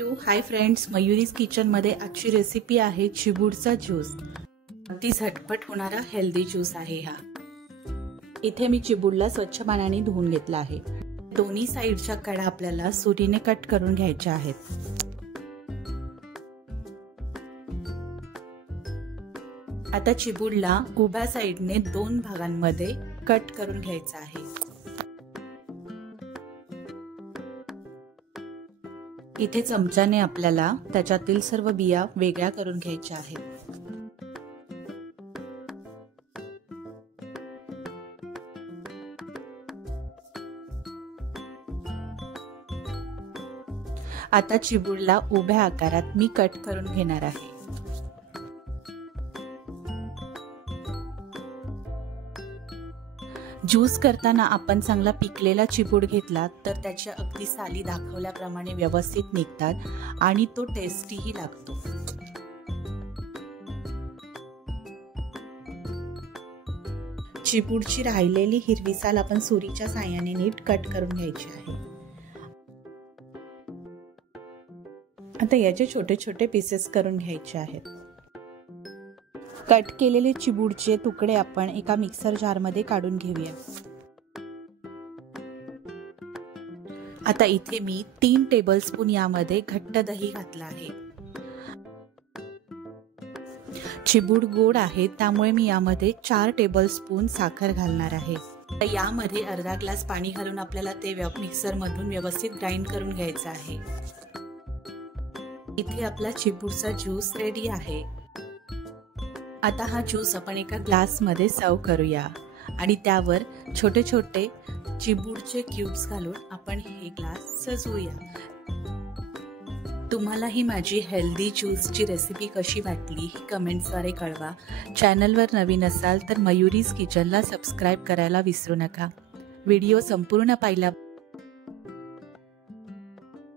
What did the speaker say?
Hello hi friends, मयुरीज किचनमध्ये आजची recipe आहे चिबूडचा ज्यूस। अगदी झटपट होणारा हेल्दी ज्यूस आहे हा। इथे मी चिबूडला स्वच्छ पाण्याने धुवून घेतला आहे। दोन्ही साइडच्या कडा आपल्याला सुरीने कट करून घ्यायच्या आहेत। आता चिबूडला उभ्या साइडने 2 भागांमध्ये कट करून घ्यायचा आहे। इथे चमच्याने आपल्याला त्याच्यातील सर्व बिया वेगळ्या करून घ्यायच्या आहेत। आता चिबूडला उभ्या आकारात मी कट करून घेणार आहे। ज्यूस करताना आपण चांगला पिकलेला चिबूड घेतला तर त्याच्या अगदी साली दाखवल्याप्रमाणे व्यवस्थित निघतात आणि तो टेस्टीही लागतो। चिबूडची राहिलेली हिरवी साल आपण सुरीच्या साहाय्याने नीट कट करून घ्यायची आहे। आता याचे छोटे छोटे पीसेस करून घ्यायचे आहेत। कट केलेले चिबूडचे तुकडे आपण एका मिक्सर जार मध्ये काढून घेऊया। आता इथे मी 3 टेबलस्पून यामध्ये घट्ट दही घातला आहे। चिबूड गोड आहे त्यामुळे मी यामध्ये 4 टेबलस्पून साखर घालणार आहे। यामध्ये अर्धा ग्लास पाणी घालून आपल्याला ते मिक्सर मधून व्यवस्थित ग्राइंड करून घ्यायचं आहे। इथे आपला चिबूडचा ज्यूस रेडी आहे। आता हा ज्यूस आपण एका ग्लास मध्ये सर्व करूया आणि त्यावर छोटे छोटे चिबूडचे क्यूब्स घालून आपण हे ग्लास सजवूया। तुम्हाला ही माझी हेल्दी ज्यूसची रेसिपी कशी वाटली ही कमेंट्सद्वारे कळवा। चॅनलवर नवीन असाल तर मयुरीज किचनला सबस्क्राइब करायला विसरू नका। व्हिडिओ संपूर्ण पाहिला